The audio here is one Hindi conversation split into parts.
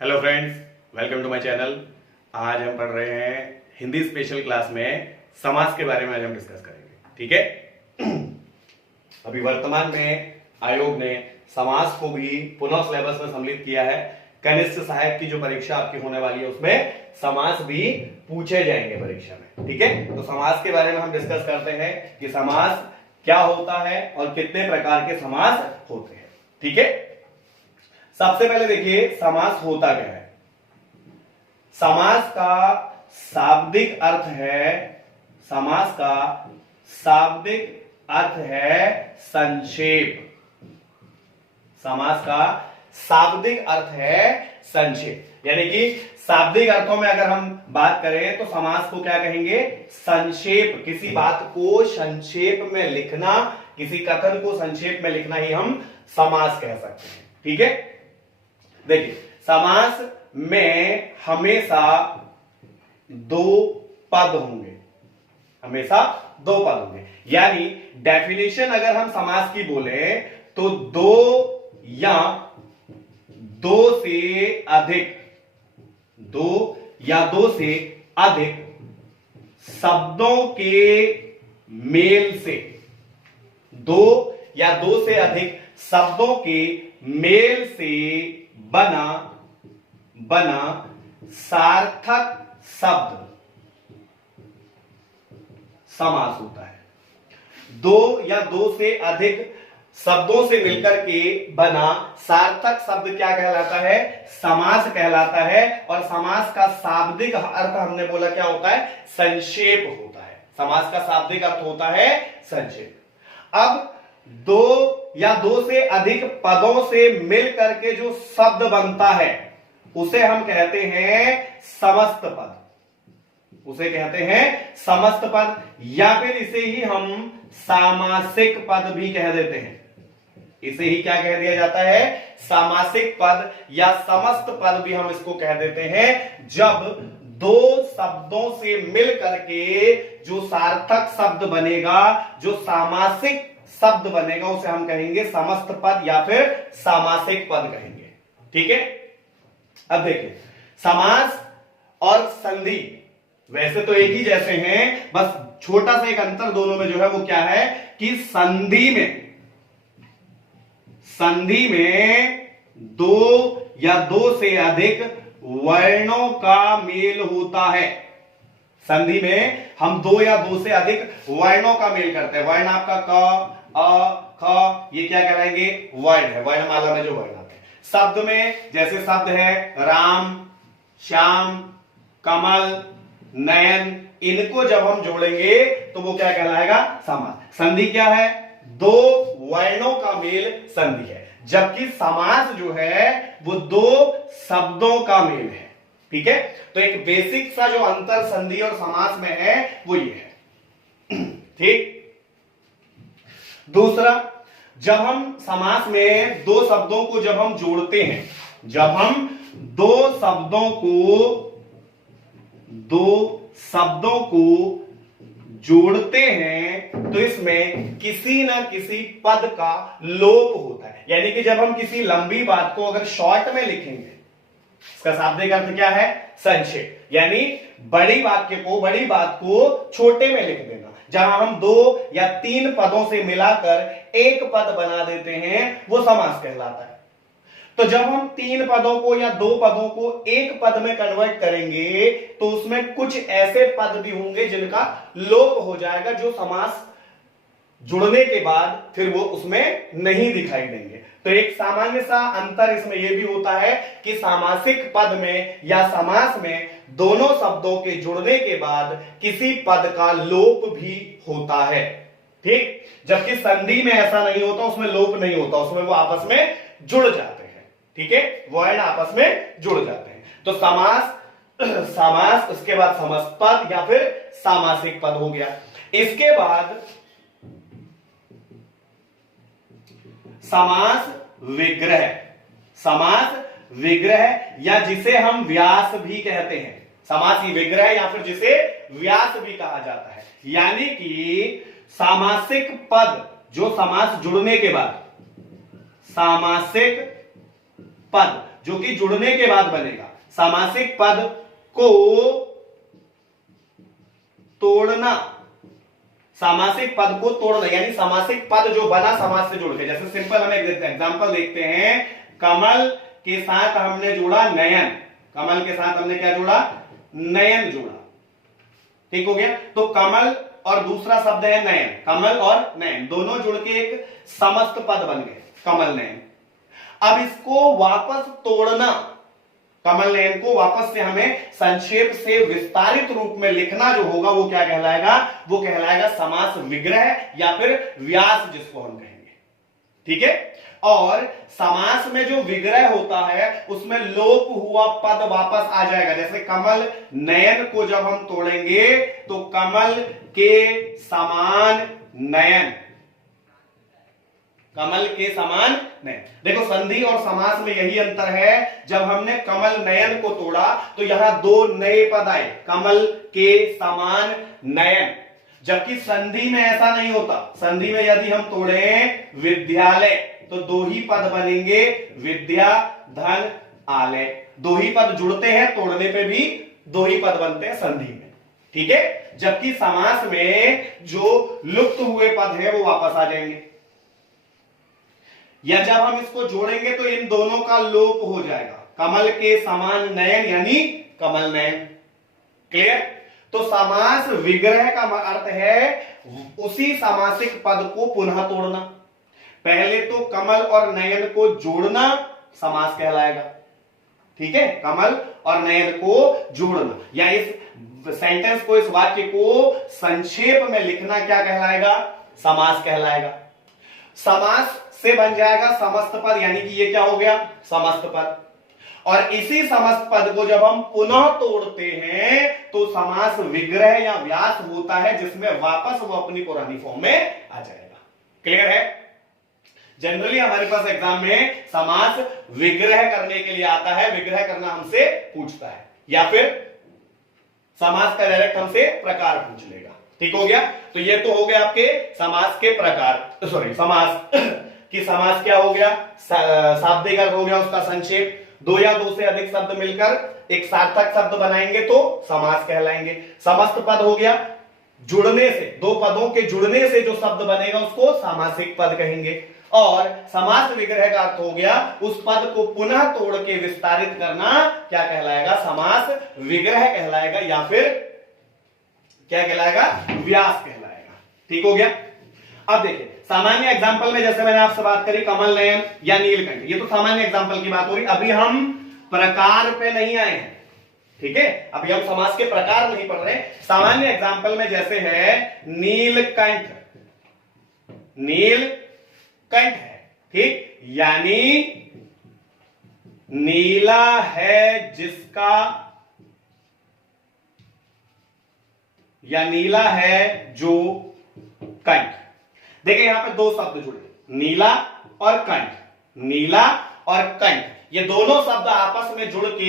Hello friends, welcome to my channel. आज हम पढ़ रहे हैं हिंदी स्पेशल क्लास में समास के बारे में। आज हम डिस्कस करेंगे, ठीक है। अभी वर्तमान में आयोग ने समास को भी पुनः सिलेबस में सम्मिलित किया है। कनिष्ठ सहायक की जो परीक्षा आपकी होने वाली है उसमें समास भी पूछे जाएंगे परीक्षा में, ठीक है। तो समास के बारे में हम डिस्कस करते हैं कि समास क्या होता है और कितने प्रकार के समास होते हैं, ठीक है। सबसे पहले देखिए समास होता क्या है। समास का शाब्दिक अर्थ है, समास का शाब्दिक अर्थ है संक्षेप। समास का शाब्दिक अर्थ है संक्षेप, यानी कि शाब्दिक अर्थों में अगर हम बात करें तो समास को क्या कहेंगे? संक्षेप। किसी बात को संक्षेप में लिखना, किसी कथन को संक्षेप में लिखना ही हम समास कह सकते हैं, ठीक है। देखिए समास में हमेशा दो पद होंगे, हमेशा दो पद होंगे। यानी डेफिनेशन अगर हम समास की बोले तो दो या दो से अधिक, दो या दो से अधिक शब्दों के मेल से, दो या दो से अधिक शब्दों के मेल से बना सार्थक शब्द समास होता है। दो या दो से अधिक शब्दों से मिलकर के बना सार्थक शब्द क्या कहलाता है? समास कहलाता है। और समास का शाब्दिक अर्थ हमने बोला क्या होता है? संक्षेप होता है। समास का शाब्दिक अर्थ होता है संक्षेप। अब दो या दो से अधिक पदों से मिल करके जो शब्द बनता है उसे हम कहते हैं समस्त पद, उसे कहते हैं समस्त पद, या फिर इसे ही हम सामासिक पद भी कह देते हैं। इसे ही क्या कह दिया जाता है? सामासिक पद या समस्त पद भी हम इसको कह देते हैं। जब दो शब्दों से मिल करके जो सार्थक शब्द बनेगा, जो सामासिक शब्द बनेगा, उसे हम कहेंगे समस्त पद या फिर सामासिक पद कहेंगे, ठीक है। अब देखिए समास और संधि वैसे तो एक ही जैसे हैं, बस छोटा सा एक अंतर दोनों में जो है वो क्या है कि संधि में दो या दो से अधिक वर्णों का मेल होता है। संधि में हम दो या दो से अधिक वर्णों का मेल करते हैं। वर्ण आपका क, अ, ख, ये क्या कहलाएंगे? वर्ण है। वर्णमाला में जो वर्ण आते हैं। शब्द में जैसे शब्द है राम, श्याम, कमल, नयन, इनको जब हम जोड़ेंगे तो वो क्या कहलाएगा? समास। संधि क्या है? दो वर्णों का मेल संधि है, जबकि समास जो है वो दो शब्दों का मेल है, ठीक है। तो एक बेसिक सा जो अंतर संधि और समास में है वो ये है, ठीक। दूसरा, जब हम समास में दो शब्दों को जब हम जोड़ते हैं, जब हम दो शब्दों को जोड़ते हैं तो इसमें किसी ना किसी पद का लोप होता है। यानी कि जब हम किसी लंबी बात को अगर शॉर्ट में लिखेंगे, इसका शाब्दिक अर्थ क्या है? संक्षेप। यानी बड़ी बात को छोटे में लिख देना। जहां हम दो या तीन पदों से मिलाकर एक पद बना देते हैं वो समास कहलाता है। तो जब हम तीन पदों को या दो पदों को एक पद में कन्वर्ट करेंगे तो उसमें कुछ ऐसे पद भी होंगे जिनका लोप हो जाएगा, जो समास जुड़ने के बाद फिर वो उसमें नहीं दिखाई देंगे। तो एक सामान्य सा अंतर इसमें यह भी होता है कि सामासिक पद में या समास में दोनों शब्दों के जुड़ने के बाद किसी पद का लोप भी होता है, ठीक। जबकि संधि में ऐसा नहीं होता, उसमें लोप नहीं होता, उसमें वो आपस में जुड़ जाते हैं, ठीक है। वर्ण आपस में जुड़ जाते हैं। तो समास, उसके बाद समस्त पद या फिर सामासिक पद हो गया। इसके बाद समास विग्रह या जिसे हम व्यास भी कहते हैं। समास विग्रह या फिर जिसे व्यास भी कहा जाता है। यानी कि सामासिक पद जो समास जुड़ने के बाद, सामासिक पद जो कि जुड़ने के बाद बनेगा। सामासिक पद को तोड़ना, सामासिक पद को तोड़ना यानी सामासिक पद जो बना समास से जुड़ के, जैसे सिंपल हम एक एग्जांपल देखते हैं, कमल के साथ हमने जोड़ा नयन, कमल के साथ हमने क्या जोड़ा, नयन जोड़ा, ठीक हो गया। तो कमल और दूसरा शब्द है नयन, कमल और नयन दोनों जुड़ के एक समस्त पद बन गए, कमल नयन। अब इसको वापस तोड़ना, कमल नयन को वापस से हमें संक्षेप से विस्तारित रूप में लिखना जो होगा वो क्या कहलाएगा, वो कहलाएगा समास विग्रह या फिर व्यास जिसको हम कहेंगे, ठीक है। और समास में जो विग्रह होता है उसमें लोप हुआ पद वापस आ जाएगा। जैसे कमल नयन को जब हम तोड़ेंगे तो कमल के समान नयन, कमल के समान नयन। देखो संधि और समास में यही अंतर है, जब हमने कमल नयन को तोड़ा तो यहां दो नए पद आए, कमल के समान नयन, जबकि संधि में ऐसा नहीं होता। संधि में यदि हम तोड़े विद्यालय तो दो ही पद बनेंगे, विद्या धन आलय, दो ही पद जुड़ते हैं, तोड़ने पे भी दो ही पद बनते हैं संधि में, ठीक है। जबकि समास में जो लुप्त हुए पद है वो वापस आ जाएंगे, या जब हम इसको जोड़ेंगे तो इन दोनों का लोप हो जाएगा, कमल के समान नयन यानी कमल नयन, क्लियर। तो समास विग्रह का अर्थ है उसी सामासिक पद को पुनः तोड़ना। पहले तो कमल और नयन को जोड़ना समास कहलाएगा, ठीक है, कमल और नयन को जोड़ना, या इस सेंटेंस को, इस वाक्य को संक्षेप में लिखना क्या कहलाएगा, समास कहलाएगा। समास से बन जाएगा समस्त पद, यानी कि ये क्या हो गया, समस्त पद। और इसी समस्त पद को जब हम पुनः तोड़ते हैं तो समास विग्रह या व्यास होता है, जिसमें वापस वो अपनी पुरानी फॉर्म में आ जाएगा, क्लियर है। जनरली हमारे पास एग्जाम में समास विग्रह करने के लिए आता है, विग्रह करना हमसे पूछता है, या फिर समास का डायरेक्ट हमसे प्रकार पूछ लेगा, ठीक हो गया। तो ये तो हो गया आपके समास के प्रकार, सॉरी समास कि समास क्या हो गया, शाब्दिक अर्थ हो गया उसका संक्षेप, दो या दो से अधिक शब्द मिलकर एक सार्थक शब्द बनाएंगे तो समास कहलाएंगे। समस्त पद हो गया, जुड़ने से, दो पदों के जुड़ने से जो शब्द बनेगा उसको सामासिक पद कहेंगे। और समास विग्रह का अर्थ हो गया उस पद को पुनः तोड़ के विस्तारित करना, क्या कहलाएगा, समास विग्रह कहलाएगा, या फिर क्या कहलाएगा, व्यास कहलाएगा, ठीक हो गया। अब देखिए सामान्य एग्जाम्पल में जैसे मैंने आपसे बात करी कमल नयन या नीलकंठ, ये तो सामान्य एग्जाम्पल की बात हो रही, अभी हम प्रकार पे नहीं आए हैं, ठीक है, अभी हम समास के प्रकार नहीं पढ़ रहे। सामान्य एग्जाम्पल में जैसे है नीलकंठ, नीलकंठ है, ठीक, यानी नीला है जिसका, या नीला है जो कंठ। देखिए यहां पे दो शब्द जुड़े, नीला और कंठ, नीला और कंठ, ये दोनों शब्द आपस में जुड़ के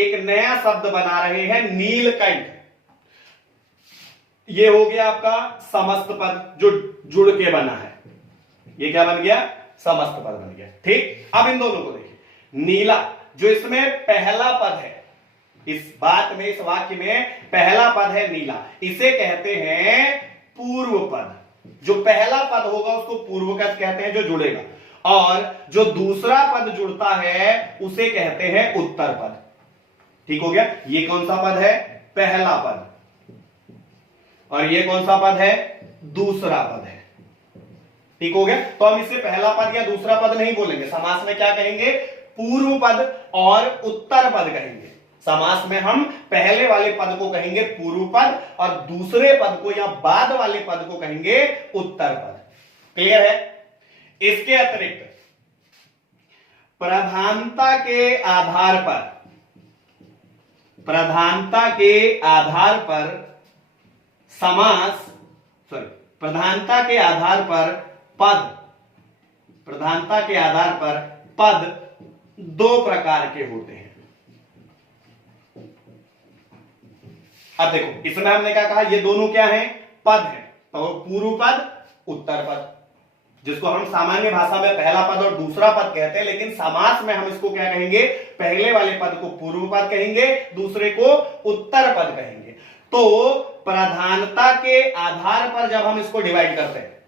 एक नया शब्द बना रहे हैं, नीलकंठ। ये हो गया आपका समस्त पद जो जुड़ के बना है, ये क्या बन गया, समस्त पद बन गया, ठीक। अब इन दोनों को देखिए, नीला जो इसमें पहला पद है, इस बात में, इस वाक्य में पहला पद है नीला, इसे कहते हैं पूर्व पद। जो पहला पद होगा उसको पूर्व पद कहते हैं, जो जुड़ेगा, और जो दूसरा पद जुड़ता है उसे कहते हैं उत्तर पद, ठीक हो गया। ये कौन सा पद है, पहला पद, और ये कौन सा पद है, दूसरा पद है, ठीक हो गया। तो हम इसे पहला पद या दूसरा पद नहीं बोलेंगे, समास में क्या कहेंगे, पूर्व पद और उत्तर पद कहेंगे। समास में हम पहले वाले पद को कहेंगे पूर्व पद और दूसरे पद को या बाद वाले पद को कहेंगे उत्तर पद, क्लियर है। इसके अतिरिक्त प्रधानता के आधार पर, प्रधानता के आधार पर समास, सॉरी, प्रधानता के आधार पर पद, प्रधानता के आधार पर पद दो प्रकार के होते हैं। अब देखो इसमें हमने क्या कहा, ये दोनों क्या हैं, पद है, तो पूर्व पद उत्तर पद, जिसको हम सामान्य भाषा में पहला पद और दूसरा पद कहते हैं, लेकिन समास में हम इसको क्या कहेंगे, पहले वाले पद को पूर्व पद कहेंगे, दूसरे को उत्तर पद कहेंगे। तो प्रधानता के आधार पर जब हम इसको डिवाइड करते हैं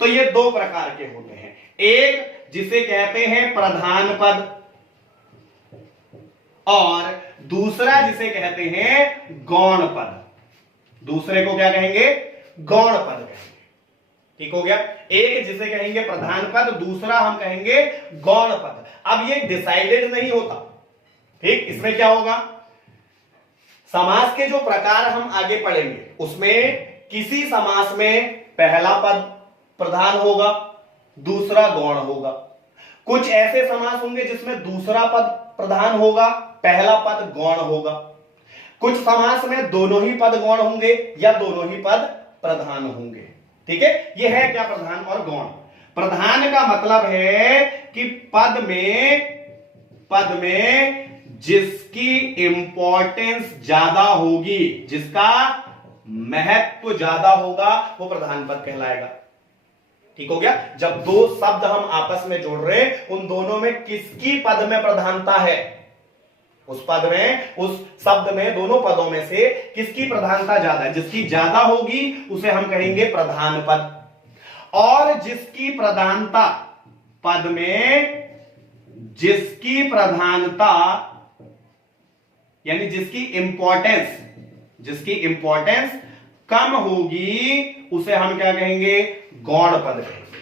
तो ये दो प्रकार के होते हैं। एक जिसे कहते हैं प्रधान पद और दूसरा जिसे कहते हैं गौण पद। दूसरे को क्या कहेंगे, गौण पद कहेंगे। ठीक हो गया, एक जिसे कहेंगे प्रधान पद, दूसरा हम कहेंगे गौण पद। अब ये डिसाइडेड नहीं होता, ठीक, इसमें क्या होगा, समास के जो प्रकार हम आगे पढ़ेंगे उसमें किसी समास में पहला पद प्रधान होगा, दूसरा गौण होगा। कुछ ऐसे समास होंगे जिसमें दूसरा पद प्रधान होगा, पहला पद गौण होगा। कुछ समास में दोनों ही पद गौण होंगे या दोनों ही पद प्रधान होंगे। ठीक है, यह है क्या, प्रधान और गौण। प्रधान का मतलब है कि पद में जिसकी इंपॉर्टेंस ज्यादा होगी, जिसका महत्व ज्यादा होगा, वो प्रधान पद कहलाएगा। ठीक हो गया, जब दो शब्द हम आपस में जोड़ रहे हैं, उन दोनों में किसकी पद में प्रधानता है, उस पद में, उस शब्द में, दोनों पदों में से किसकी प्रधानता ज्यादा है, जिसकी ज्यादा होगी उसे हम कहेंगे प्रधान पद। और जिसकी प्रधानता पद में, जिसकी प्रधानता यानी जिसकी इंपॉर्टेंस कम होगी उसे हम क्या कहेंगे, गौण पद कहेंगे।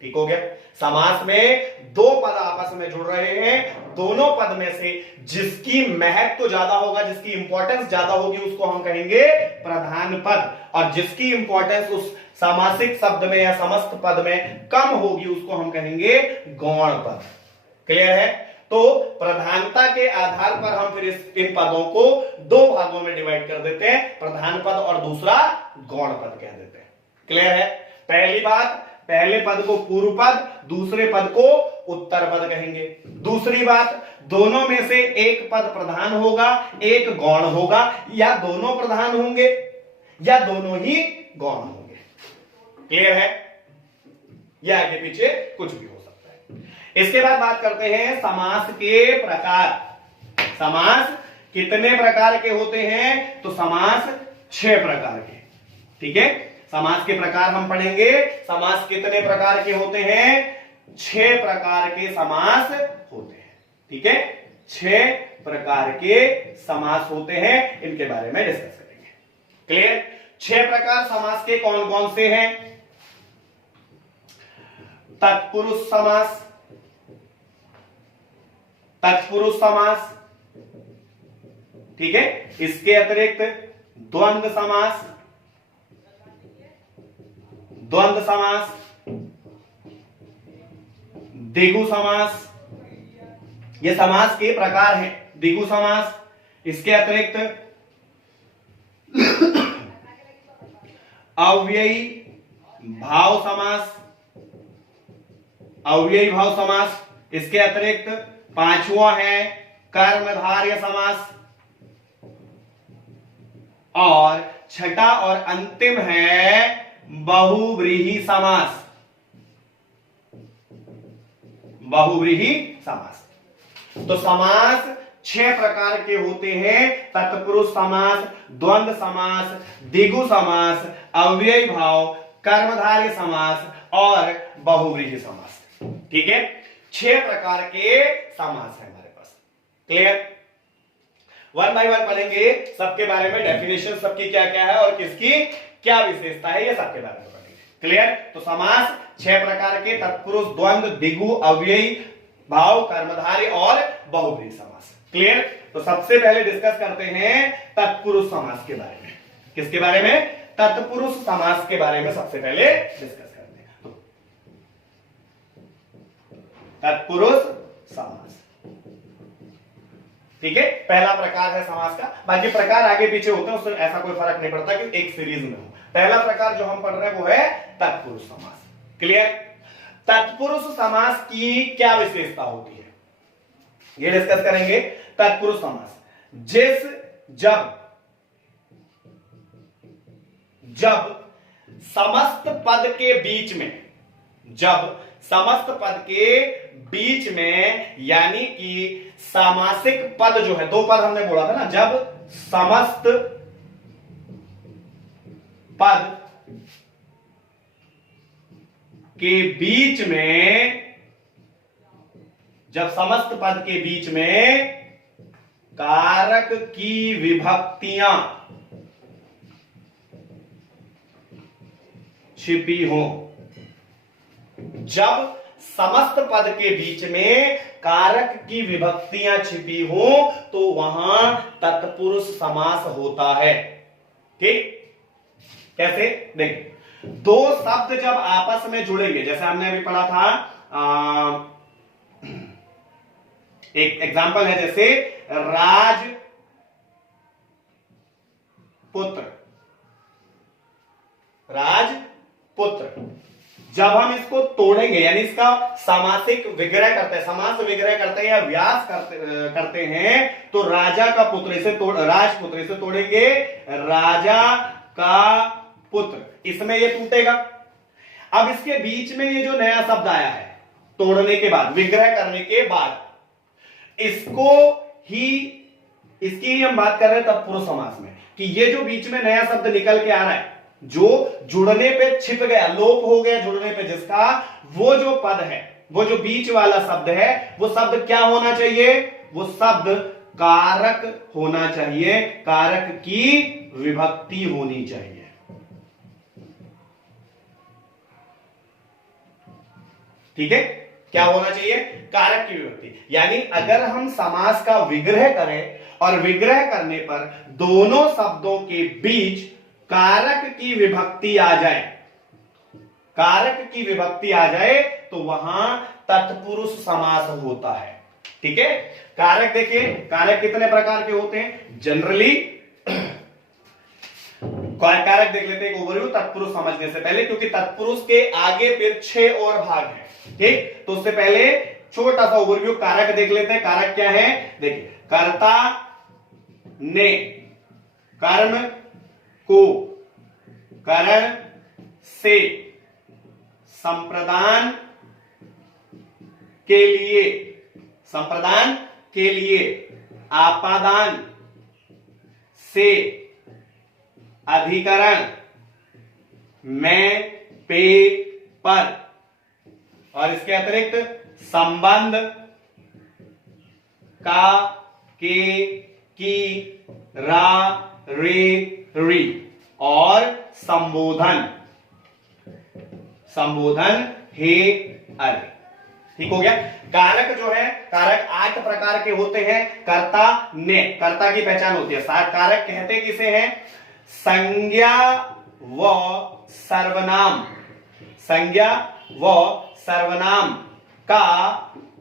ठीक हो गया, समास में दो पद आपस में जुड़ रहे हैं, दोनों पद में से जिसकी महत्व ज्यादा होगा, जिसकी इंपॉर्टेंस ज्यादा होगी, उसको हम कहेंगे प्रधान पद, और जिसकी इंपॉर्टेंस उस सामासिक शब्द में या समस्त पद में कम होगी उसको हम कहेंगे गौण पद। क्लियर है, तो प्रधानता के आधार पर हम फिर इन पदों को दो भागों में डिवाइड कर देते हैं, प्रधान पद और दूसरा गौण पद कह देते हैं। क्लियर है, पहली बात, पहले पद को पूर्व पद, दूसरे पद को उत्तर पद कहेंगे। दूसरी बात, दोनों में से एक पद प्रधान होगा, एक गौण होगा, या दोनों प्रधान होंगे या दोनों ही गौण होंगे। क्लियर है, या आगे पीछे कुछ भी हो सकता है। इसके बाद बात करते हैं समास के प्रकार। समास कितने प्रकार के होते हैं, तो समास 6 प्रकार के। ठीक है, समास के प्रकार हम पढ़ेंगे। समास कितने प्रकार के होते हैं, 6 प्रकार के समास होते हैं। ठीक है, 6 प्रकार के समास होते हैं, इनके बारे में डिस्कस करेंगे। क्लियर, 6 प्रकार समास के कौन कौन से हैं, तत्पुरुष समास, तत्पुरुष समास, ठीक है, इसके अतिरिक्त द्वंद्व समास, द्वंद्व समास, द्विगु समास, ये समास के प्रकार हैं। द्विगु समास, इसके अतिरिक्त अव्ययी भाव समास, अव्ययी भाव समास, इसके अतिरिक्त 5वां है कर्मधारय समास, और छठा और अंतिम है बहुव्रीहि समास। बहुव्रीहि समास। तो समास 6 प्रकार के होते हैं, तत्पुरुष समास, द्वंद्व समास, द्विगु समास, अव्ययी भाव, कर्मधारय समास और बहुव्रीहि समास। ठीक है, 6 प्रकार के समास है हमारे पास। क्लियर, 1 बाय 1 पढ़ेंगे, सबके बारे में डेफिनेशन सबकी क्या क्या है और किसकी क्या विशेषता है, ये सबके बारे में पढ़ेंगे। क्लियर, तो समास 6 प्रकार के, तत्पुरुष, द्वंद्व, द्विगु, अव्ययी भाव, कर्मधारय और बहुव्रीहि समास। क्लियर, तो सबसे पहले डिस्कस करते हैं तत्पुरुष समास के बारे में। किसके बारे में, तत्पुरुष समास के बारे में सबसे पहले डिस्कस करते हैं। तत्पुरुष समास, ठीक है, पहला प्रकार है समास का। बाकी प्रकार आगे पीछे होते हैं, उससे ऐसा कोई फर्क नहीं पड़ता कि एक सीरीज में हो। पहला प्रकार जो हम पढ़ रहे हैं वो है तत्पुरुष समास। क्लियर, तत्पुरुष समास की क्या विशेषता होती है, ये डिस्कस करेंगे। तत्पुरुष समास, जब समस्त पद के बीच में, जब समस्त पद के बीच में, यानी कि सामासिक पद जो है, दो पद हमने बोला था ना, जब समस्त पद के बीच में, जब समस्त पद के बीच में कारक की विभक्तियां छिपी हो, जब समस्त पद के बीच में कारक की विभक्तियां छिपी हो तो वहां तत्पुरुष समास होता है। ठीक, कैसे? देखिए, दो शब्द जब आपस में जुड़ेंगे, जैसे हमने अभी पढ़ा था, एक एग्जाम्पल है जैसे राजपुत्र, राजपुत्र, जब हम इसको तोड़ेंगे, यानी इसका सामासिक विग्रह करते हैं, समास विग्रह करते हैं या व्यास करते हैं, तो राजा का पुत्र, इसे राजपुत्र, इसे तोड़ेंगे राजा का पुत्र, इसमें ये टूटेगा। अब इसके बीच में ये जो नया शब्द आया है, तोड़ने के बाद, विग्रह करने के बाद, इसको ही, इसकी ही हम बात कर रहे हैं तत्पुरुष समास में, कि ये जो बीच में नया शब्द निकल के आ रहा है, जो जुड़ने पे छिप गया, लोप हो गया जुड़ने पे जिसका, वो जो पद है, वो जो बीच वाला शब्द है, वो शब्द क्या होना चाहिए? वो शब्द कारक होना चाहिए, कारक की विभक्ति होनी चाहिए। ठीक है, क्या होना चाहिए? कारक की विभक्ति। यानी अगर हम समास का विग्रह करें और विग्रह करने पर दोनों शब्दों के बीच कारक की विभक्ति आ जाए, कारक की विभक्ति आ जाए, तो वहां तत्पुरुष समास होता है। ठीक है, कारक देखिए, कारक कितने प्रकार के होते हैं जनरली। कारक देख लेते हैं एक ओवरव्यू तत्पुरुष समझने से पहले, क्योंकि तत्पुरुष के आगे फिर 6 और भाग हैं। ठीक, तो उससे पहले छोटा सा ओवरव्यू कारक देख लेते हैं। कारक क्या है? देखिए, कर्ता ने कर्म को करण से संप्रदान के लिए, संप्रदान के लिए, आपादान से, अधिकरण में, पे, पर, और इसके अतिरिक्त संबंध का, के, की, रा, रे, री, और संबोधन, संबोधन, हे, अरे। ठीक हो गया। कारक जो है, कारक 8 प्रकार के होते हैं। कर्ता ने, कर्ता की पहचान होती है। कारक कहते किसे हैं? संज्ञा व सर्वनाम, संज्ञा व सर्वनाम का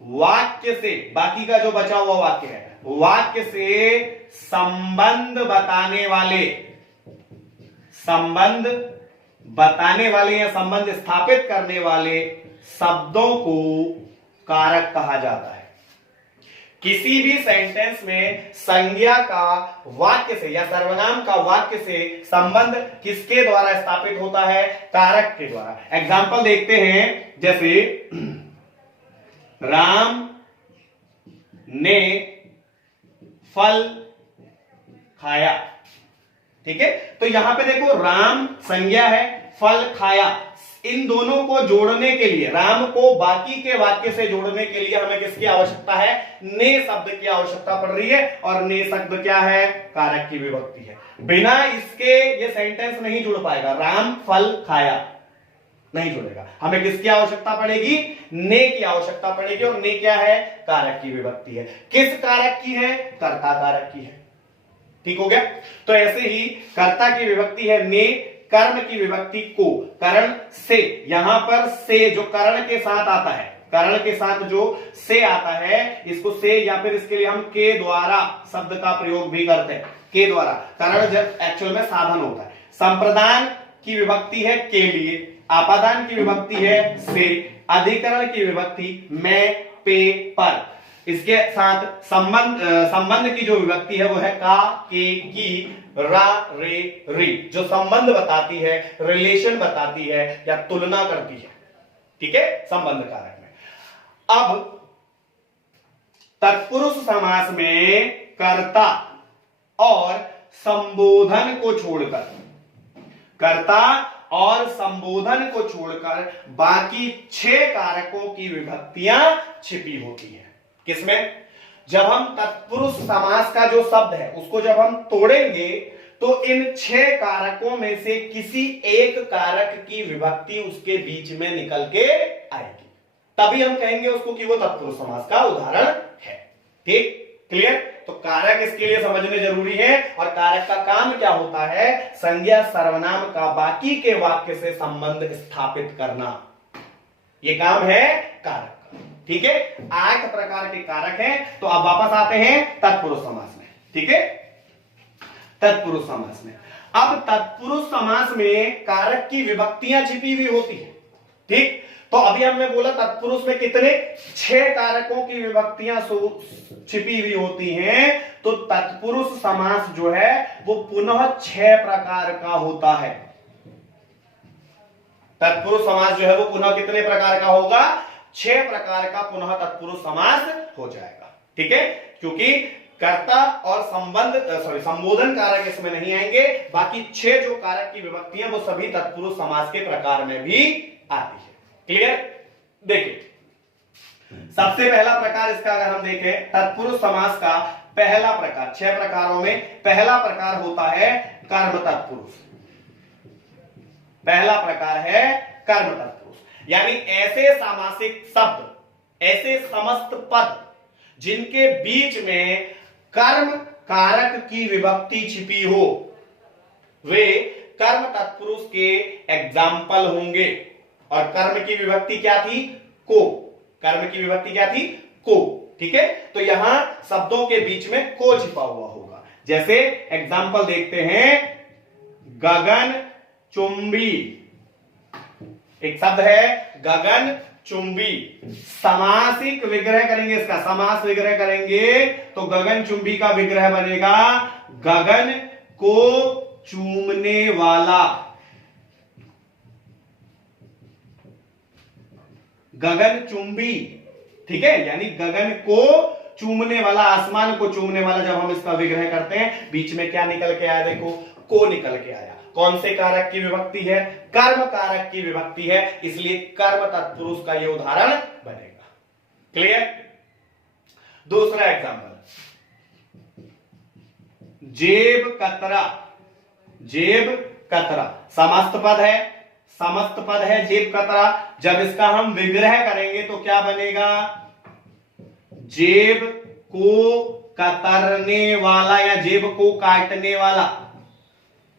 वाक्य से, बाकी का जो बचा हुआ वाक्य है, वाक्य से संबंध बताने वाले, संबंध बताने वाले या संबंध स्थापित करने वाले शब्दों को कारक कहा जाता है। किसी भी सेंटेंस में संज्ञा का वाक्य से या सर्वनाम का वाक्य से संबंध किसके द्वारा स्थापित होता है? कारक के द्वारा। एग्जाम्पल देखते हैं, जैसे राम ने फल खाया। ठीक है, तो यहां पे देखो, राम संज्ञा है, फल खाया, इन दोनों को जोड़ने के लिए, राम को बाकी के वाक्य से जोड़ने के लिए हमें किसकी आवश्यकता है? ने शब्द की आवश्यकता पड़ रही है। और ने शब्द क्या है? कारक की विभक्ति है। बिना इसके ये सेंटेंस नहीं जुड़ पाएगा। राम फल खाया नहीं जुड़ेगा। हमें किसकी आवश्यकता पड़ेगी? ने की आवश्यकता पड़ेगी। और ने क्या है? कारक की विभक्ति है। किस कारक की है? कर्ता कारक की है। ठीक हो गया। तो ऐसे ही कर्ता की विभक्ति है ने, कर्म की विभक्ति को, करण से, यहां पर से जो करण के साथ आता है, करण के साथ जो से आता है, इसको से या फिर इसके लिए हम के द्वारा शब्द का प्रयोग भी करते हैं। के द्वारा, करण जब एक्चुअल में साधन होता है। संप्रदान की विभक्ति है के लिए, आपादान की विभक्ति है से, अधिकरण की विभक्ति में, पे, पर। इसके साथ संबंध की जो विभक्ति है वो है का, के, की, रा, रे, री, जो संबंध बताती है, रिलेशन बताती है या तुलना करती है। ठीक है, संबंध कारक में। अब तत्पुरुष समास में कर्ता और संबोधन को छोड़कर, कर्ता और संबोधन को छोड़कर बाकी 6 कारकों की विभक्तियां छिपी होती हैं। किसमें? जब हम तत्पुरुष समास का जो शब्द है उसको जब हम तोड़ेंगे तो इन 6 कारकों में से किसी एक कारक की विभक्ति उसके बीच में निकल के आएगी, तभी हम कहेंगे उसको कि वो तत्पुरुष समास का उदाहरण है। ठीक, क्लियर? तो कारक इसके लिए समझने जरूरी है, और कारक का काम क्या होता है? संज्ञा सर्वनाम का बाकी के वाक्य से संबंध स्थापित करना, ये काम है कारक का। ठीक है, 8 प्रकार के कारक हैं। तो अब वापस आते हैं तत्पुरुष समास में। ठीक है, तत्पुरुष समास में, अब तत्पुरुष समास में कारक की विभक्तियां छिपी हुई होती है। ठीक, तो अभी हमने बोला तत्पुरुष में कितने? 6 कारकों की विभक्तियां छिपी हुई होती हैं। तो तत्पुरुष समास जो है वो पुनः 6 प्रकार का होता है। तत्पुरुष समास जो है वो पुनः कितने प्रकार का होगा? 6 प्रकार का पुनः तत्पुरुष समास हो जाएगा। ठीक है, क्योंकि कर्ता और संबोधन कारक इसमें नहीं आएंगे, बाकी 6 जो कारक की विभक्तियां वो सभी तत्पुरुष समास के प्रकार में भी आती है। क्लियर? देखिए, सबसे पहला प्रकार इसका अगर हम देखें, तत्पुरुष समास का पहला प्रकार, 6 प्रकारों में पहला प्रकार होता है कर्म तत्पुरुष। पहला प्रकार है कर्म तत्पुरुष, यानी ऐसे सामासिक शब्द, ऐसे समस्त पद जिनके बीच में कर्म कारक की विभक्ति छिपी हो, वे कर्म तत्पुरुष के एग्जाम्पल होंगे। और कर्म की विभक्ति क्या थी? को। कर्म की विभक्ति क्या थी? को। ठीक है, तो यहां शब्दों के बीच में को छिपा हुआ होगा। जैसे एग्जाम्पल देखते हैं, गगन चुंबी, एक शब्द है गगन चुंबी। समासिक विग्रह करेंगे इसका, समास विग्रह करेंगे तो गगन चुंबी का विग्रह बनेगा गगन को चूमने वाला। गगन चुंबी, ठीक है, यानी गगन को चूमने वाला, आसमान को चूमने वाला। जब हम इसका विग्रह करते हैं बीच में क्या निकल के आया? देखो, को निकल के आया। कौन से कारक की विभक्ति है? कर्म कारक की विभक्ति है, इसलिए कर्म तत्पुरुष का यह उदाहरण बनेगा। क्लियर? दूसरा एग्जांपल, जेब कतरा। जेब कतरा समस्त पद है, समस्त पद है जेब कतरा। जब इसका हम विग्रह करेंगे तो क्या बनेगा? जेब को कतरने वाला या जेब को काटने वाला।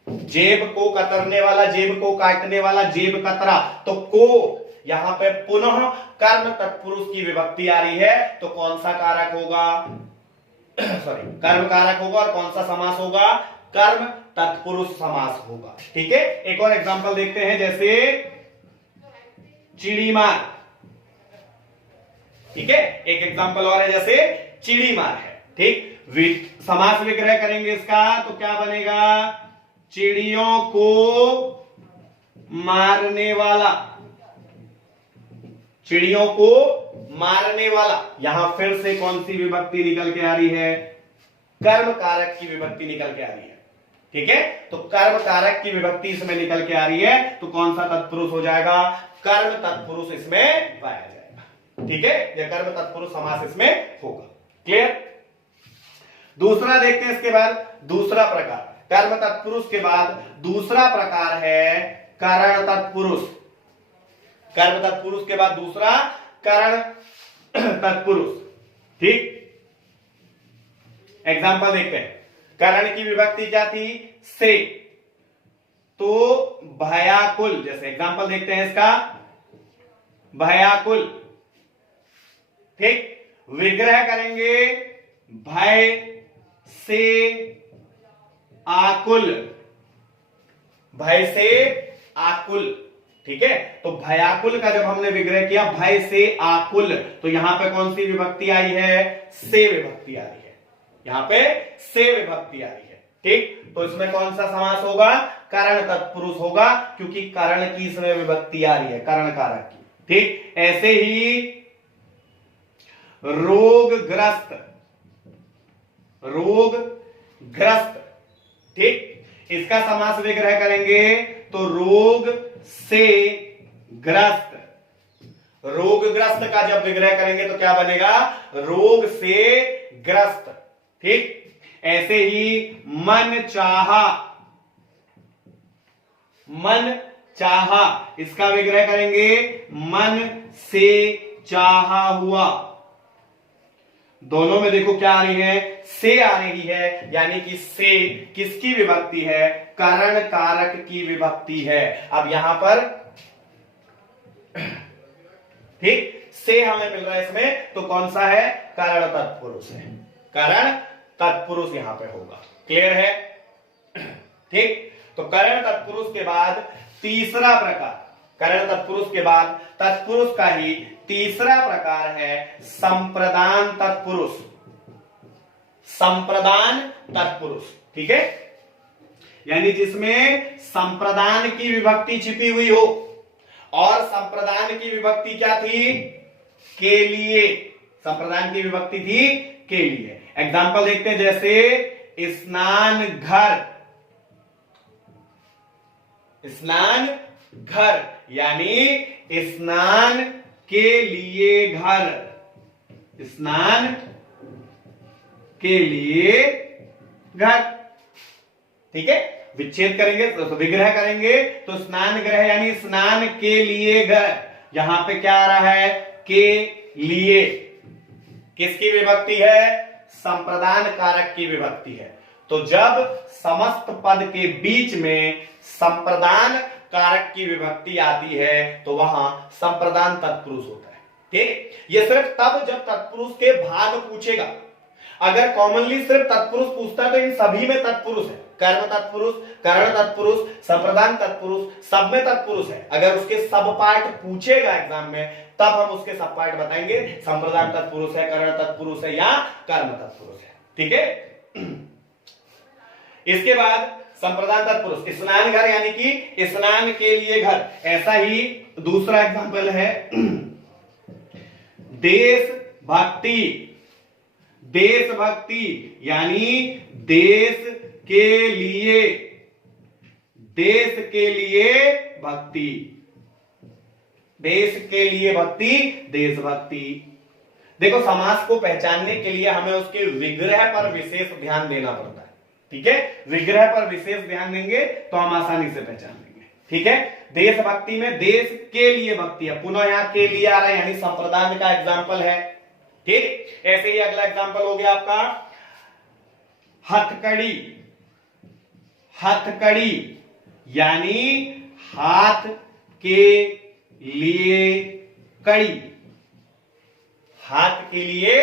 जेब को कतरने वाला, जेब को काटने वाला, जेब कतरा। तो को यहां पे पुनः कर्म तत्पुरुष की विभक्ति आ रही है, तो कौन सा कारक होगा? सॉरी, कर्म कारक होगा। और कौन सा समास होगा? कर्म तत्पुरुष समास होगा। ठीक है, एक और एग्जांपल देखते हैं, जैसे चिड़ीमार। ठीक है, एक एग्जांपल और है, जैसे चिड़ीमार है। ठीक, समास विग्रह करेंगे इसका तो क्या बनेगा? चिड़ियों को मारने वाला। चिड़ियों को मारने वाला। यहां फिर से कौन सी विभक्ति निकल के आ रही है? कर्म कारक की विभक्ति निकल के आ रही है। ठीक है, तो कर्म कारक की विभक्ति इसमें निकल के आ रही है, तो कौन सा तत्पुरुष हो जाएगा? कर्म तत्पुरुष इसमें पाया जाएगा। ठीक है, यह कर्म तत्पुरुष समास इसमें होगा। क्लियर? दूसरा देखते हैं इसके बाद, दूसरा प्रकार कर्म तत्पुरुष के बाद दूसरा प्रकार है करण तत्पुरुष। कर्म तत्पुरुष के बाद दूसरा करण तत्पुरुष। ठीक, एग्जांपल देखते हैं। करण की विभक्ति क्या थी? से। तो भयाकुल, जैसे एग्जांपल देखते हैं इसका, भयाकुल। ठीक, विग्रह करेंगे भय से आकुल। भय से आकुल। ठीक है, तो भयाकुल का जब हमने विग्रह किया भय से आकुल, तो यहां पे कौन सी विभक्ति आई है? से विभक्ति आ रही है। यहां पे से विभक्ति आ रही है। ठीक, तो इसमें कौन सा समास होगा? करण तत्पुरुष होगा, क्योंकि करण की इसमें विभक्ति आ रही है, करण कारक की। ठीक, ऐसे ही रोगग्रस्त, रोगग्रस्त, ठीक, इसका समास विग्रह करेंगे तो रोग से ग्रस्त, रोगग्रस्त का जब विग्रह करेंगे तो क्या बनेगा, रोग से ग्रस्त, ठीक। ऐसे ही मन चाहा, मन चाहा, इसका विग्रह करेंगे मन से चाहा हुआ। दोनों में देखो क्या आ रही है, से आ रही है, यानी कि से किसकी विभक्ति है, करण कारक की विभक्ति है। अब यहां पर ठीक से हमें मिल रहा है इसमें, तो कौन सा है, करण तत्पुरुष है, करण तत्पुरुष यहां पे होगा। क्लियर है, ठीक। तो करण तत्पुरुष के बाद तीसरा प्रकार, करण तत्पुरुष के बाद तत्पुरुष का ही तीसरा प्रकार है संप्रदान तत्पुरुष, संप्रदान तत्पुरुष, ठीक है, यानी जिसमें संप्रदान की विभक्ति छिपी हुई हो। और संप्रदान की विभक्ति क्या थी, के लिए, संप्रदान की विभक्ति थी के लिए। एग्जाम्पल देखते हैं, जैसे स्नान घर, स्नान घर यानी स्नान के लिए घर, स्नान के लिए घर, ठीक है। विच्छेद करेंगे तो विग्रह करेंगे तो स्नान ग्रह यानी स्नान के लिए घर। यहां पे क्या आ रहा है, के लिए, किसकी विभक्ति है, संप्रदान कारक की विभक्ति है। तो जब समस्त पद के बीच में संप्रदान कारक की विभक्ति आती है तो वहां संप्रदान तत्पुरुष होता है, ठीक। ये सिर्फ तब जब तत्पुरुष के भाग पूछेगा। अगर कॉमनली सिर्फ तत्पुरुष पूछता है तो इन सभी में तत्पुरुष है, कर्म तत्पुरुष, करण तत्पुरुष, संप्रदान तत्पुरुष, सब में तत्पुरुष है। अगर उसके सब पार्ट पूछेगा एग्जाम में तब हम उसके सब पार्ट बताएंगे, संप्रदान तत्पुरुष है, करण तत्पुरुष है या कर्म तत्पुरुष है, ठीक है। इसके बाद संप्रदान तत्पुरुष स्नान घर यानी कि स्नान के लिए घर। ऐसा ही दूसरा एग्जांपल है देशभक्ति, देशभक्ति यानी देश के लिए, देश के लिए भक्ति, देश के लिए भक्ति, देशभक्ति। देखो समास को पहचानने के लिए हमें उसके विग्रह पर विशेष ध्यान देना पड़ता है, ठीक है। विग्रह पर विशेष ध्यान देंगे तो हम आसानी से पहचान लेंगे, ठीक है। देशभक्ति में देश के लिए भक्ति है, पुनः यहां के लिए आ रहा है यानी संप्रदान का एग्जाम्पल है, ठीक। ऐसे ही अगला एग्जाम्पल हो गया आपका हथकड़ी, हथकड़ी यानी हाथ के लिए कड़ी, हाथ के लिए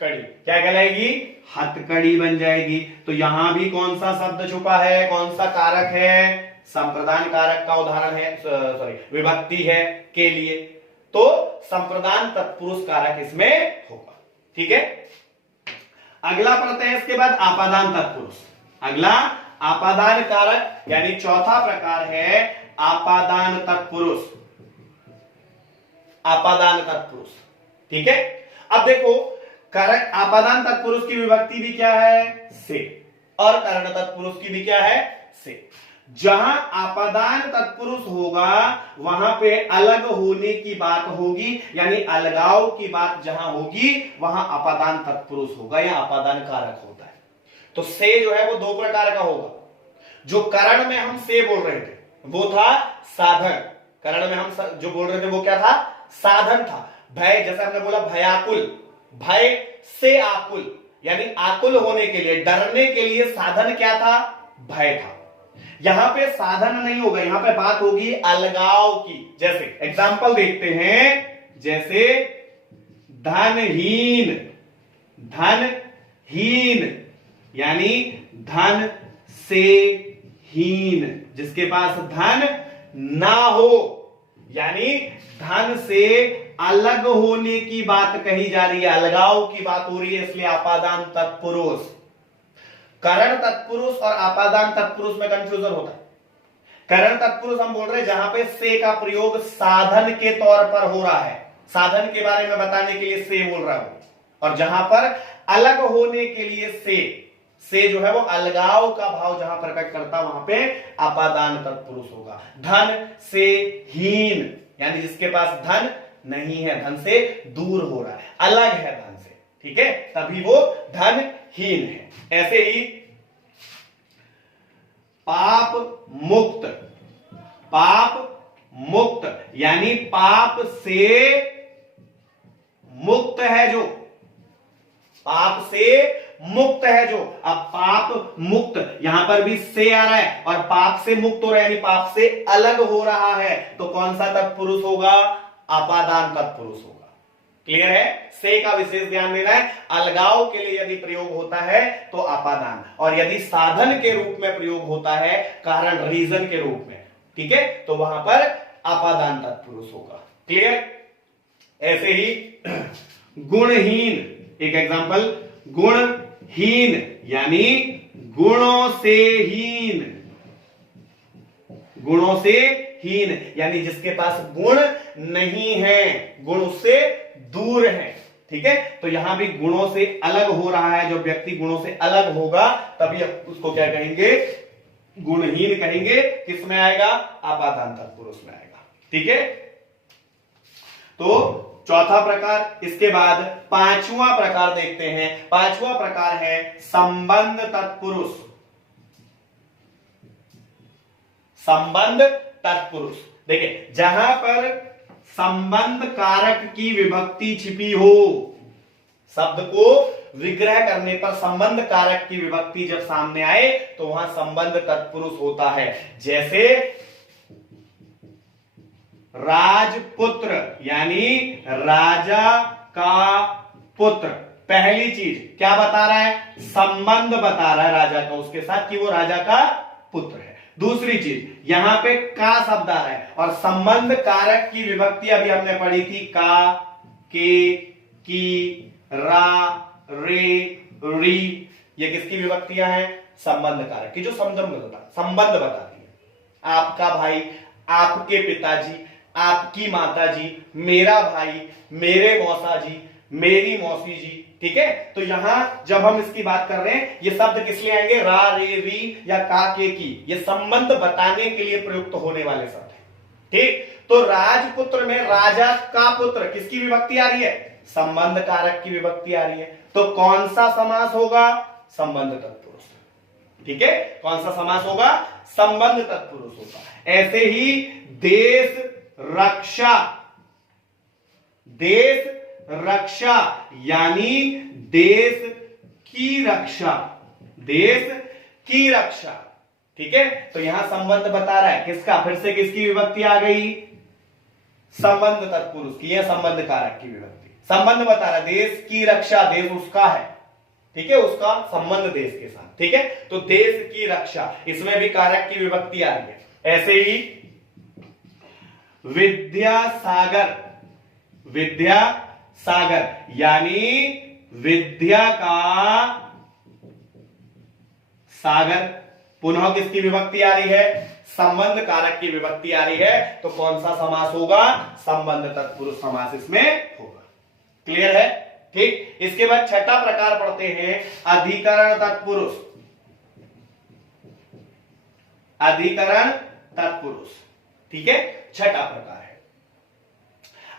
कड़ी क्या कहलाएगी, हथकड़ी बन जाएगी। तो यहां भी कौन सा शब्द छुपा है, कौन सा कारक है, संप्रदान कारक का उदाहरण है, सॉरी विभक्ति है के लिए, तो संप्रदान तत्पुरुष कारक इसमें होगा, ठीक है। अगला पढ़ते हैं इसके बाद आपादान तत्पुरुष। अगला आपादान कारक यानी चौथा प्रकार है आपादान तत्पुरुष, आपादान तत्पुरुष, ठीक है। अब देखो कारक आपादान तत्पुरुष की विभक्ति भी क्या है, से, और करण तत्पुरुष की भी क्या है, से। जहां आपादान तत्पुरुष होगा वहां पे अलग होने की बात होगी, यानी अलगाव की बात जहां होगी वहां आपादान तत्पुरुष होगा या आपादान कारक होता है। तो से जो है वो दो प्रकार का होगा। जो करण में हम से बोल रहे थे वो था साधन, करण में हम जो बोल रहे थे वो क्या था, साधन था। भय, जैसे हमने बोला भयाकुल, भय से आकुल, यानी आकुल होने के लिए, डरने के लिए साधन क्या था, भय था। यहां पे साधन नहीं होगा, यहां पे बात होगी अलगाव की। जैसे एग्जाम्पल देखते हैं, जैसे धनहीन, धनहीन यानी धन से हीन, जिसके पास धन ना हो, यानी धन से अलग होने की बात कही जा रही है, अलगाव की बात हो रही है, इसलिए आपादान तत्पुरुष। करण तत्पुरुष और आपादान तत्पुरुष में कंफ्यूजन होता है, करण तत्पुरुष हम बोल रहे हैं जहां पे से का प्रयोग साधन के तौर पर हो रहा है, साधन के बारे में बताने के लिए से बोल रहा हूं, और जहां पर अलग होने के लिए से जो है वो अलगाव का भाव जहां प्रकट करता वहां पे अपादान तत्पुरुष होगा। धन से हीन, यानी जिसके पास धन नहीं है, धन से दूर हो रहा है, अलग है धन से, ठीक है, तभी वो धनहीन है। ऐसे ही पाप मुक्त, पाप मुक्त यानी पाप से मुक्त है जो, पाप से मुक्त है जो। अब पाप मुक्त यहां पर भी से आ रहा है और पाप से मुक्त हो रहा है यानी पाप से अलग हो रहा है, तो कौन सा तत्पुरुष होगा? अपादान तत्पुरुष होगा। क्लियर है? से का विशेष ध्यान देना है। अलगाव के लिए यदि प्रयोग होता है तो अपादान, और यदि साधन के रूप में प्रयोग होता है, कारण रीजन के रूप में, ठीक है, तो वहां पर अपादान तत्पुरुष होगा। क्लियर? ऐसे ही गुणहीन, एक एग्जांपल, गुणहीन यानी गुणों से हीन, गुणों से हीन यानी जिसके पास गुण नहीं है, गुण उससे दूर है, ठीक है, तो यहां भी गुणों से अलग हो रहा है। जो व्यक्ति गुणों से अलग होगा तभी उसको क्या कहेंगे? गुणहीन कहेंगे। किस में आएगा? अपादान तत्पुरुष में आएगा, ठीक है। तो चौथा प्रकार, इसके बाद पांचवा प्रकार देखते हैं। पांचवा प्रकार है संबंध तत्पुरुष, संबंध तत्पुरुष। देखिए, जहां पर संबंध कारक की विभक्ति छिपी हो, शब्द को विग्रह करने पर संबंध कारक की विभक्ति जब सामने आए तो वहां संबंध तत्पुरुष होता है। जैसे राजपुत्र यानी राजा का पुत्र, पहली चीज क्या बता रहा है? संबंध बता रहा है राजा का उसके साथ कि वो राजा का पुत्र है। दूसरी चीज, यहां पे का शब्द आ रहा है और संबंध कारक की विभक्ति अभी हमने पढ़ी थी, का, के, की, रा, रे, री, ये किसकी विभक्तियां हैं? संबंध कारक की, जो संबंध बताती है। आपका भाई, आपके पिताजी, आपकी माताजी, मेरा भाई, मेरे मौसा जी, मेरी मौसी जी, ठीक है। तो यहां जब हम इसकी बात कर रहे हैं, ये शब्द किस लिए आएंगे? रा, रे, री या का, के, की, ये संबंध बताने के लिए प्रयुक्त होने वाले शब्द हैं, ठीक। तो राजपुत्र में राजा का पुत्र, किसकी विभक्ति आ रही है? संबंध कारक की विभक्ति आ रही है। तो कौन सा समास होगा? संबंध तत्पुरुष, ठीक है। कौन सा समास होगा? संबंध तत्पुरुष होगा। ऐसे ही देश रक्षा, देश रक्षा यानी देश की रक्षा, देश की रक्षा, ठीक है। तो यहां संबंध बता रहा है किसका? फिर से किसकी विभक्ति आ गई? संबंध तत्पुरुष की, यह संबंध कारक की विभक्ति। संबंध बता रहा है देश की रक्षा, देश उसका है, ठीक है, उसका संबंध देश के साथ, ठीक है। तो देश की रक्षा, इसमें भी कारक की विभक्ति आ रही है। ऐसे ही विद्यासागर, विद्यासागर यानी विद्या का सागर, पुनः किसकी विभक्ति आ रही है? संबंध कारक की विभक्ति आ रही है। तो कौन सा समास होगा? संबंध तत्पुरुष समास इसमें होगा। क्लियर है? ठीक। इसके बाद छठा प्रकार पढ़ते हैं अधिकरण तत्पुरुष, अधिकरण तत्पुरुष, ठीक है, छठा प्रकार है।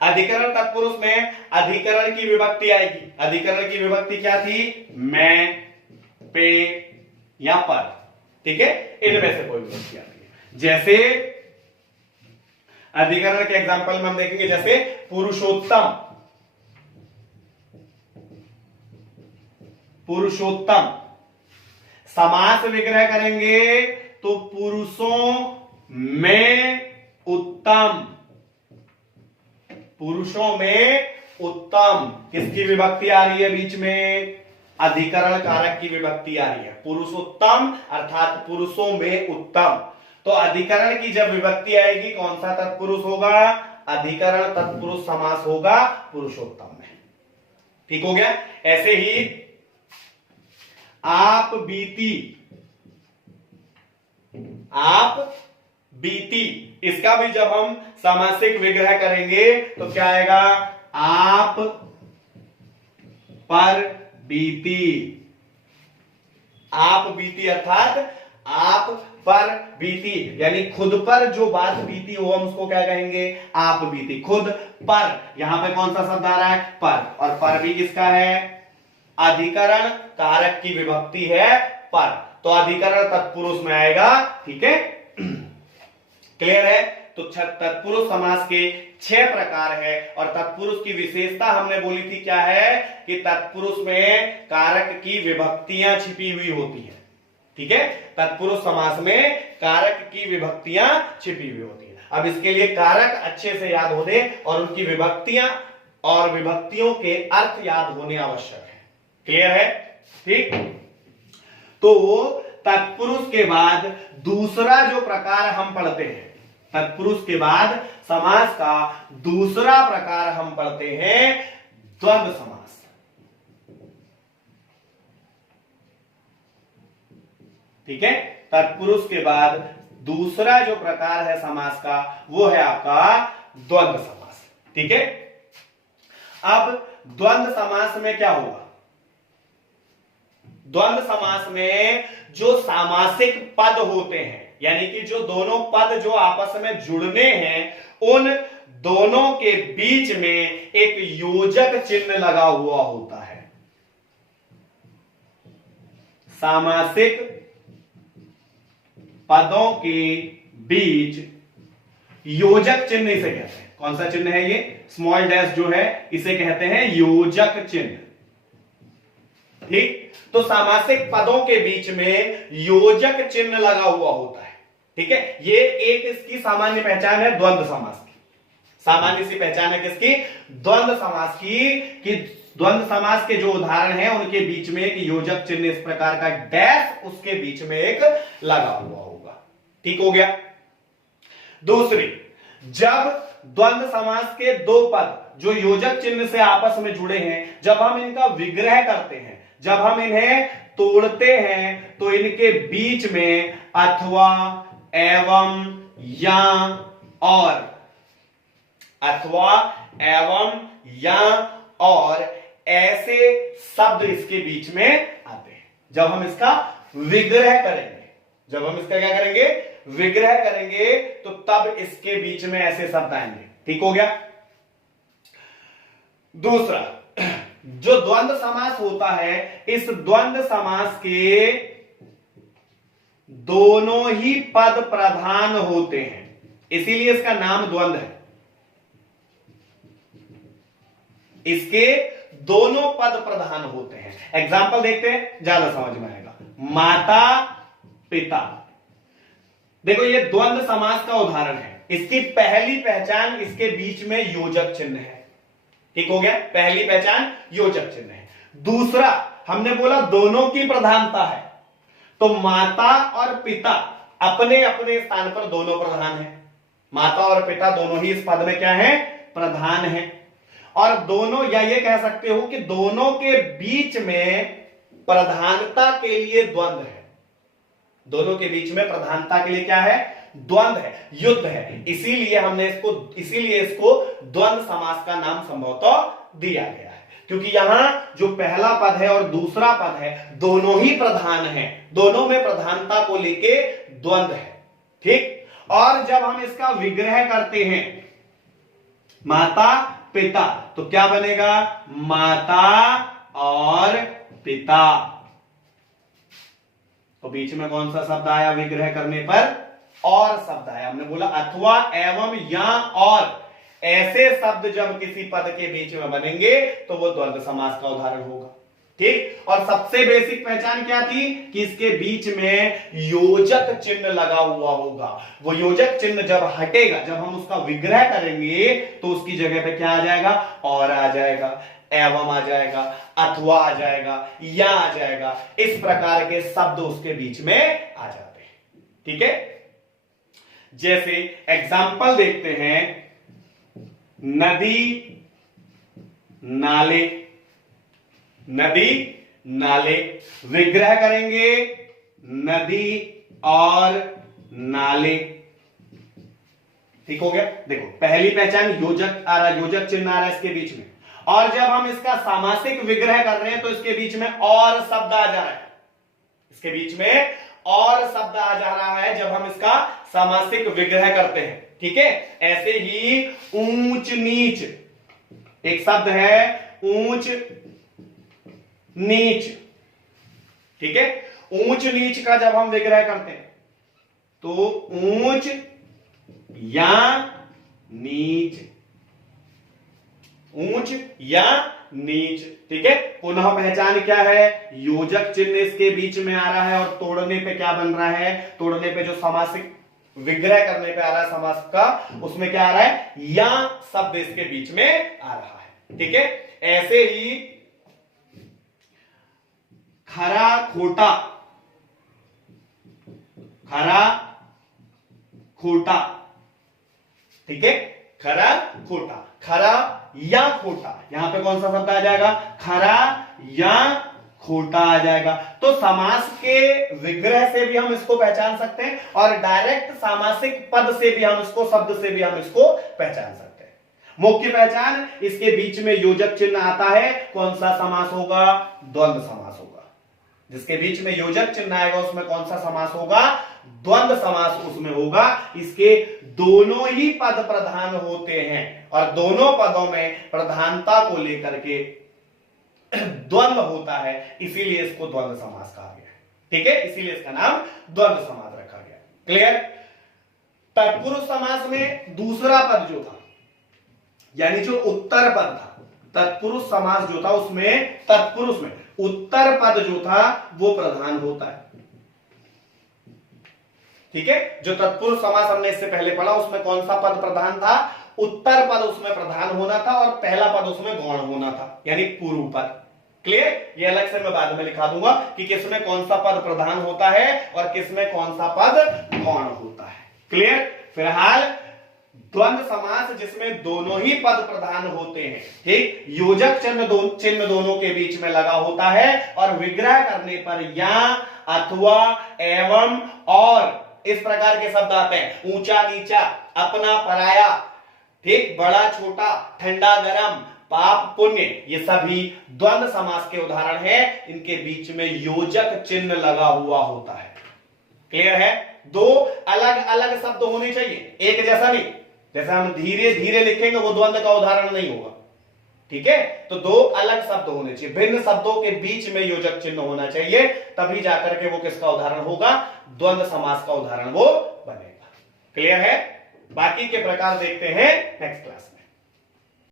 अधिकरण तत्पुरुष में अधिकरण की विभक्ति आएगी। अधिकरण की विभक्ति क्या थी? मैं, पे या पर, ठीक है, इनमें से कोई विभक्ति आती है। जैसे अधिकरण के एग्जांपल में हम देखेंगे, जैसे पुरुषोत्तम, पुरुषोत्तम समास विग्रह करेंगे तो पुरुषों में उत्तम, पुरुषों में उत्तम, किसकी विभक्ति आ रही है बीच में? अधिकरण कारक की विभक्ति आ रही है। पुरुषोत्तम अर्थात पुरुषों में उत्तम। तो अधिकरण की जब विभक्ति आएगी कौन सा तत्पुरुष होगा? अधिकरण तत्पुरुष समास होगा पुरुषोत्तम में। ठीक हो गया? ऐसे ही आप बीती, आप बीती, इसका भी जब हम सामासिक विग्रह करेंगे तो क्या आएगा? आप पर बीती। आप बीती अर्थात आप पर बीती, यानी खुद पर जो बात बीती वो हम उसको क्या कहेंगे? आप बीती। खुद पर, यहां पे कौन सा शब्द आ रहा है? पर। और पर भी किसका है? अधिकरण कारक की विभक्ति है पर, तो अधिकरण तत्पुरुष में आएगा। ठीक है, क्लियर है? तो तत्पुरुष समास के 6 प्रकार है, और तत्पुरुष की विशेषता हमने बोली थी क्या है? कि तत्पुरुष में कारक की विभक्तियां छिपी हुई होती है। ठीक है, तत्पुरुष समास में कारक की विभक्तियां छिपी हुई होती है। अब इसके लिए कारक अच्छे से याद हो दे और उनकी विभक्तियां और विभक्तियों के अर्थ याद होने आवश्यक है। क्लियर है? ठीक, तो तत्पुरुष के बाद दूसरा जो प्रकार हम पढ़ते हैं, तत्पुरुष के बाद समास का दूसरा प्रकार हम पढ़ते हैं द्वंद्व समास। ठीक है, तत्पुरुष के बाद दूसरा जो प्रकार है समास का वो है आपका द्वंद्व समास। ठीक है, अब द्वंद्व समास में क्या होगा? द्वंद्व समास में जो सामासिक पद होते हैं, यानी कि जो दोनों पद जो आपस में जुड़ने हैं, उन दोनों के बीच में एक योजक चिन्ह लगा हुआ होता है। सामासिक पदों के बीच योजक चिन्ह इसे कहते हैं। कौन सा चिन्ह है ये? स्मॉल डैश जो है इसे कहते हैं योजक चिन्ह। ठीक, तो सामासिक पदों के बीच में योजक चिन्ह लगा हुआ होता है। ठीक है, ये एक इसकी सामान्य पहचान है द्वंद्व समास की। सामान्य सी पहचान है किसकी? द्वंद्व समास की। कि द्वंद्व समास के जो उदाहरण हैं उनके बीच में एक योजक चिन्ह इस प्रकार का डैश उसके बीच में एक लगा हुआ होगा। ठीक हो गया। दूसरी, जब द्वंद्व समास के दो पद जो योजक चिन्ह से आपस में जुड़े हैं, जब हम इनका विग्रह करते हैं, जब हम इन्हें तोड़ते हैं, तो इनके बीच में अथवा, एवं, या और, अथवा, एवं, या और ऐसे शब्द इसके बीच में आते हैं। जब हम इसका विग्रह करेंगे, जब हम इसका क्या करेंगे? विग्रह करेंगे, तो तब इसके बीच में ऐसे शब्द आएंगे। ठीक हो गया। दूसरा, जो द्वंद्व समास होता है, इस द्वंद्व समास के दोनों ही पद प्रधान होते हैं, इसीलिए इसका नाम द्वंद्व है। इसके दोनों पद प्रधान होते हैं। एग्जाम्पल देखते हैं, ज्यादा समझ में आएगा। माता पिता, देखो ये द्वंद्व समास का उदाहरण है। इसकी पहली पहचान इसके बीच में योजक चिन्ह है। ठीक हो गया, पहली पहचान योजक चिन्ह है। दूसरा, हमने बोला दोनों की प्रधानता है, तो माता और पिता अपने अपने स्थान पर दोनों प्रधान है। माता और पिता दोनों ही इस पद में क्या है? प्रधान है। और दोनों, या ये कह सकते हो कि दोनों के बीच में प्रधानता के लिए द्वंद्व है। दोनों के बीच में प्रधानता के लिए क्या है? द्वंद्व है, युद्ध है। इसीलिए इसको द्वंद्व समास का नाम संभवतः दिया गया है, क्योंकि यहां जो पहला पद है और दूसरा पद है, दोनों ही प्रधान है, दोनों में प्रधानता को लेके द्वंद्व है। ठीक, और जब हम इसका विग्रह करते हैं माता पिता, तो क्या बनेगा? माता और पिता। तो बीच में कौन सा शब्द आया विग्रह करने पर? और शब्द आया। हमने बोला अथवा, एवं, या और ऐसे शब्द जब किसी पद के बीच में बनेंगे तो वो द्वंद्व समास का उदाहरण होगा। ठीक, और सबसे बेसिक पहचान क्या थी? कि इसके बीच में योजक चिन्ह लगा हुआ होगा। वो योजक चिन्ह जब हटेगा, जब हम उसका विग्रह करेंगे, तो उसकी जगह पे क्या आ जाएगा? और आ जाएगा, एवं आ जाएगा, अथवा आ जाएगा, या आ जाएगा। इस प्रकार के शब्द उसके बीच में आ जाते हैं। ठीक है, जैसे एग्जाम्पल देखते हैं, नदी नाले। नदी नाले, विग्रह करेंगे नदी और नाले। ठीक हो गया। देखो पहली पहचान योजक आ रहा, योजक चिन्ह आ रहा है इसके बीच में, और जब हम इसका सामासिक विग्रह कर रहे हैं तो इसके बीच में और शब्द आ जा रहा है, इसके बीच में और शब्द आ जा रहा है जब हम इसका सामासिक विग्रह करते हैं। ठीक है, ऐसे ही ऊंच नीच, एक शब्द है ऊंच नीच। ठीक है, ऊंच नीच का जब हम विग्रह करते हैं तो ऊंच या नीच, ऊंच या नीच। ठीक है, पुनः पहचान क्या है, योजक चिन्ह इसके बीच में आ रहा है और तोड़ने पे क्या बन रहा है, तोड़ने पे जो सामासिक विग्रह करने पे आ रहा है समास का, उसमें क्या आ रहा है, या शब्द इसके बीच में आ रहा है। ठीक है, ऐसे ही खरा खोटा, खरा खोटा। ठीक है, खरा खोटा, खरा या खोटा, यहां पे कौन सा शब्द आ जाएगा, खरा या खोटा आ जाएगा। तो समास के विग्रह से भी हम इसको पहचान सकते हैं और डायरेक्ट सामासिक पद से भी हम इसको, शब्द से भी हम इसको पहचान सकते हैं। मुख्य पहचान, इसके बीच में योजक चिन्ह आता है, कौन सा समास होगा, द्वंद्व समास होगा। जिसके बीच में योजक चिन्ह आएगा उसमें कौन सा समास होगा, द्वंद्व समास उसमें होगा। इसके दोनों ही पद प्रधान होते हैं और दोनों पदों में प्रधानता को लेकर के द्वंद्व होता है, इसीलिए इसको द्वंद्व समास कहा गया है। ठीक है, इसीलिए इसका नाम द्वंद्व समास रखा गया। क्लियर। तत्पुरुष समास में दूसरा पद जो था, यानी जो उत्तर पद था, तत्पुरुष समास जो था उसमें, तत्पुरुष में उत्तर पद जो था वो प्रधान होता है। ठीक है, जो तत्पुरुष समास हमने इससे पहले पढ़ा उसमें कौन सा पद प्रधान था, उत्तर पद उसमें प्रधान होना था और पहला पद उसमें गौण होना था, यानी पूर्व पद। क्लियर, ये अलग से मैं बाद में लिखा दूंगा कि किसमें कौन सा पद प्रधान होता है और किसमें कौन सा पद गौण होता है। क्लियर। फिलहाल द्वंद्व समास जिसमें दोनों ही पद प्रधान होते हैं, ठीक, योजक चिन्ह दोनों के बीच में लगा होता है और विग्रह करने पर या, अथवा, एवं और इस प्रकार के शब्द आते हैं, ऊंचा नीचा, अपना पराया, ठीक, बड़ा छोटा, ठंडा गरम, पाप पुण्य, ये सभी द्वंद्व समास के उदाहरण हैं। इनके बीच में योजक चिन्ह लगा हुआ होता है। क्लियर है, दो अलग अलग शब्द होने चाहिए, एक जैसा नहीं। जैसा हम धीरे धीरे लिखेंगे वो द्वंद्व का उदाहरण नहीं होगा। ठीक है, तो दो अलग शब्द होने चाहिए, भिन्न शब्दों के बीच में योजक चिन्ह होना चाहिए, तभी जाकर के वो किसका उदाहरण होगा, द्वंद्व समास का उदाहरण वो बनेगा। क्लियर है, बाकी के प्रकार देखते हैं नेक्स्ट क्लास।